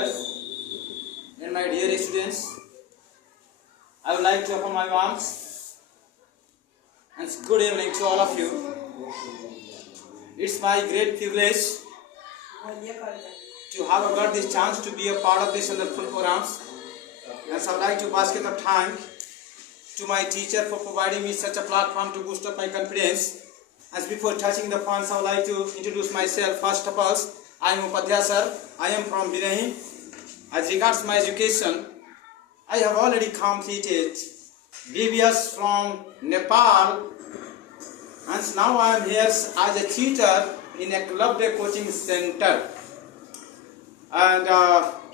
teachers and my dear students, I would like to offer my warmth and good evening to all of you. It's my great privilege to have got this chance to be a part of this wonderful programs. And so I would like to pass it of time to my teacher for providing me such a platform to boost up my confidence. As before touching the points, I would like to introduce myself. First of all, I am Upadhyaya sir. I am from Binahi. As regards my education, I have already completed BBS from Nepal, and now I am here as a tutor in a club day coaching center. And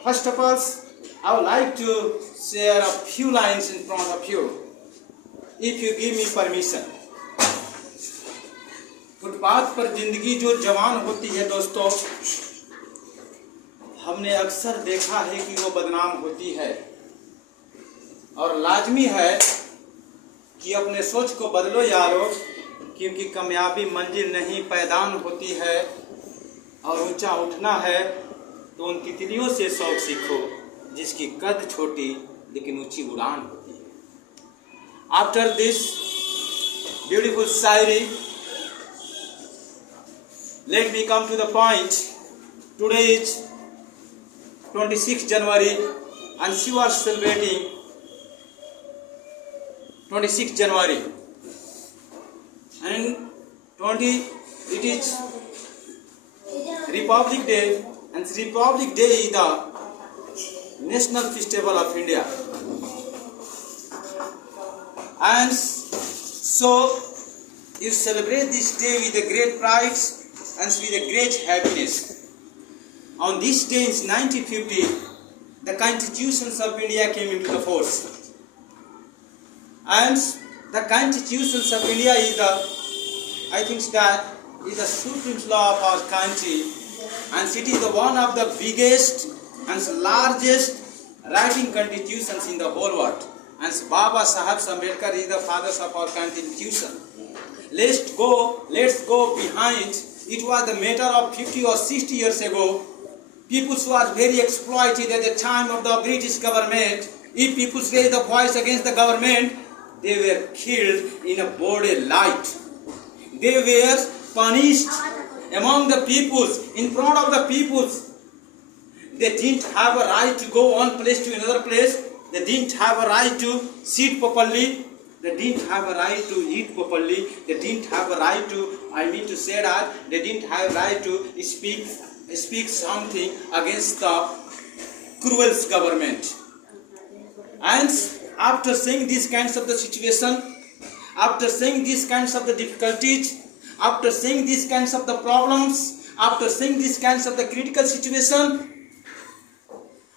first of all, I would like to share a few lines in front of you, if you give me permission. Footpath पर जिंदगी जो जवान होती है दोस्तों, हमने अक्सर देखा है कि वो बदनाम होती है, और लाजमी है कि अपने सोच को बदलो यारो, क्योंकि कामयाबी मंजिल नहीं पैदान होती है, और ऊंचा उठना है तो उन तितलियों से शौक सीखो जिसकी कद छोटी लेकिन ऊंची उड़ान होती है. After this beautiful Shayari, let me come to the point. Today is 26 January and you are celebrating 26 January, and it is Republic Day, and Republic Day is the National Festival of India. And so you celebrate this day with a great pride and with a great happiness. On this day in 1950, the constitutions of India came into the force. And the constitutions of India is the supreme law of our country, and it is the one of the biggest and largest writing constitutions in the whole world. And Baba Saheb Ambedkar is the father of our constitution. Let's go behind. It was the matter of 50 or 60 years ago. People who were very exploited at the time of the British government. If people raised the voice against the government, they were killed in a broad light. They were punished among the peoples, in front of the peoples. They didn't have a right to go one place to another place. They didn't have a right to sit properly. They didn't have a right to eat properly. They didn't have a right to, they didn't have a right to speak something against the cruel government. And after seeing these kinds of the situation, after seeing these kinds of the difficulties, after seeing these kinds of the problems, after seeing these kinds of the critical situation,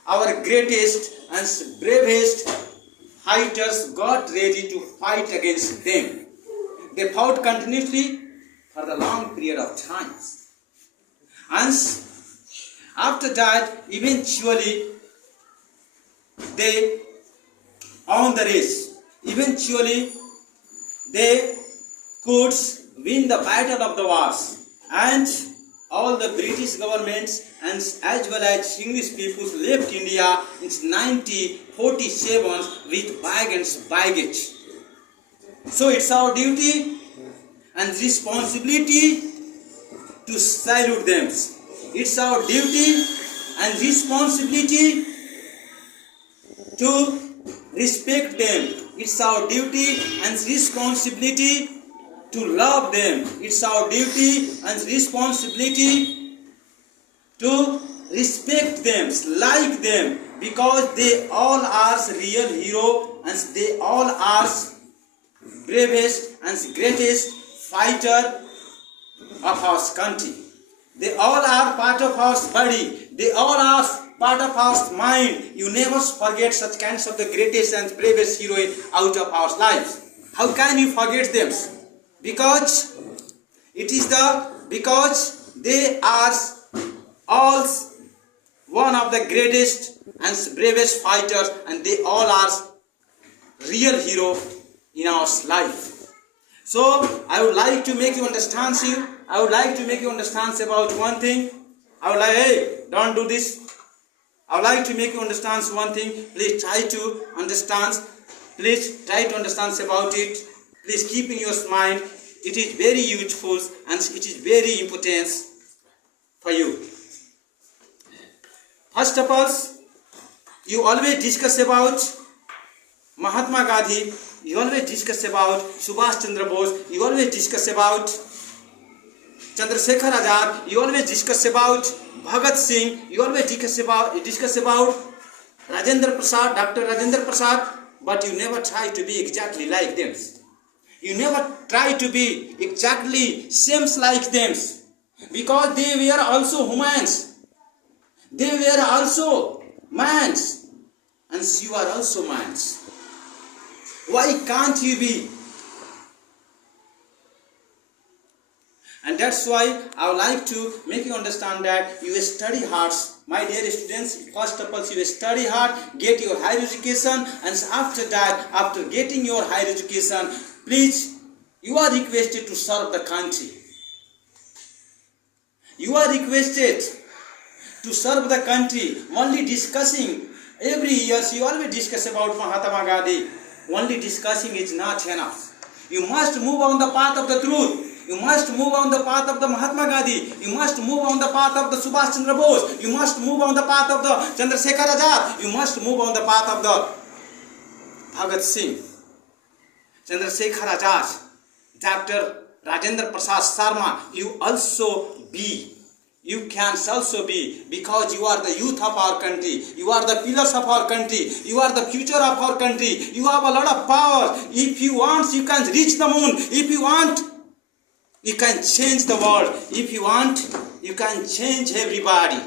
our greatest and bravest fighters got ready to fight against them. They fought continuously for the long period of time. And after that, eventually, they won the race. Eventually, they could win the battle of the wars. And all the British governments and as well as English peoples left India in 1947 with baggage. So it's our duty and responsibility to salute them. It's our duty and responsibility to respect them. It's our duty and responsibility to love them. It's our duty and responsibility to respect them, like them, because they all are real heroes and they all are bravest and greatest fighter of our country. They all are part of our body. They all are part of our mind. You never forget such kinds of the greatest and bravest hero out of our lives. How can you forget them? Because they are all one of the greatest and bravest fighters, and they all are real hero in our life. So I would like to make you understand about one thing. I would like, hey, don't do this. I would like to make you understand one thing. Please try to understand. Please try to understand about it. Please keep in your mind. It is very useful and it is very important for you. First of all, you always discuss about Mahatma Gandhi. You always discuss about Subhash Chandra Bose. You always discuss about Chandrasekhar Azad. You always discuss about Bhagat Singh. You always discuss about Rajendra Prasad, Dr. Rajendra Prasad. But you never try to be exactly like them. You never try to be exactly same like them. Because they were also humans. They were also mans. And you are also mans. Why can't you be? And that's why I would like to make you understand that you study hard. My dear students, first of all, you study hard, get your higher education, and after that, after getting your higher education, please, you are requested to serve the country. You are requested to serve the country. Only discussing every year, you always discuss about Mahatma Gandhi. Only discussing is not enough. You must move on the path of the truth. You must move on the path of the Mahatma Gandhi. You must move on the path of the Subhash Chandra Bose. You must move on the path of the Chandrasekhar Azad. You must move on the path of the Bhagat Singh, Chandrasekhar Azad, Dr. Rajendra Prasad Sharma. You also be. You can also be, because you are the youth of our country. You are the pillars of our country. You are the future of our country. You have a lot of power. If you want, you can reach the moon. If you want, you can change the world. If you want, you can change everybody.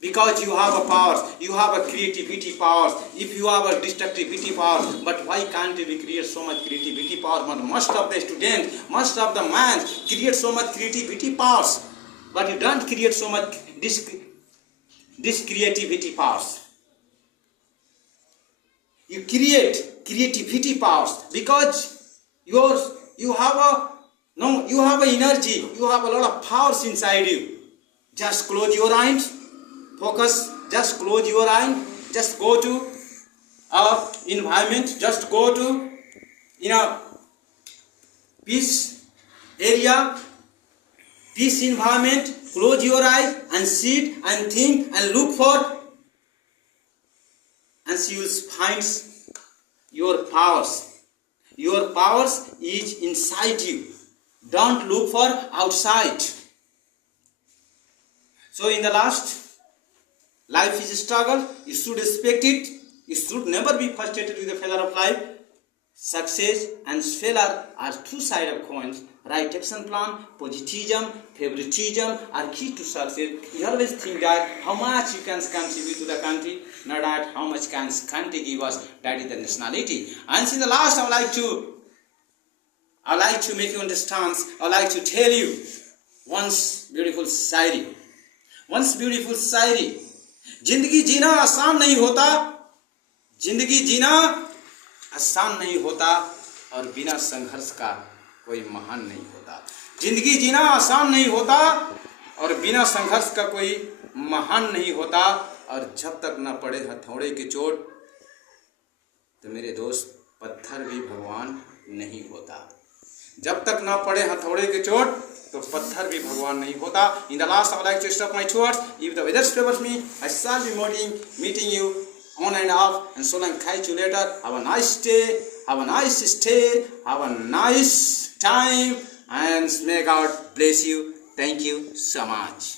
Because you have a power. You have a creativity power. If you have a destructivity power. But why can't we create so much creativity power? Most of the students, most of the man create so much creativity powers. But you don't create so much this creativity powers. You create creativity powers because you have a energy. You have a lot of powers inside you. Just close your eyes, focus. Just close your eyes. Just go to our environment. Just go to peace area. Peace environment, close your eyes and sit and think and look for, and you will find your powers. Your powers is inside you. Don't look for outside. So in the last, life is a struggle. You should respect it. You should never be frustrated with the failure of life. Success and failure are two sides of coins. Right action plan, positivism, favoritism are key to success. You always think that how much you can contribute to the country, not that how much can country give us. That is the nationality. And in the last, I would like to make you understand. I would like to tell you once beautiful Shayari. Once beautiful शायरी. जिंदगी जीना आसान नहीं होता. जिंदगी जीना आसान नहीं होता और बिना संघर्ष का कोई महान नहीं होता. जिंदगी जीना आसान नहीं होता और बिना संघर्ष का कोई महान नहीं होता. और जब तक न पड़े हथौड़े की चोट तो मेरे दोस्त पत्थर भी भगवान नहीं होता. जब तक न पड़े हथौड़े की चोट तो पत्थर भी भगवान नहीं होता. In the last, I would like to stop my words. If the weather favors me, I shall be meeting you on and off, and so long catch you later. Have a nice day, have a nice stay, have a nice time, and may God bless you. Thank you so much.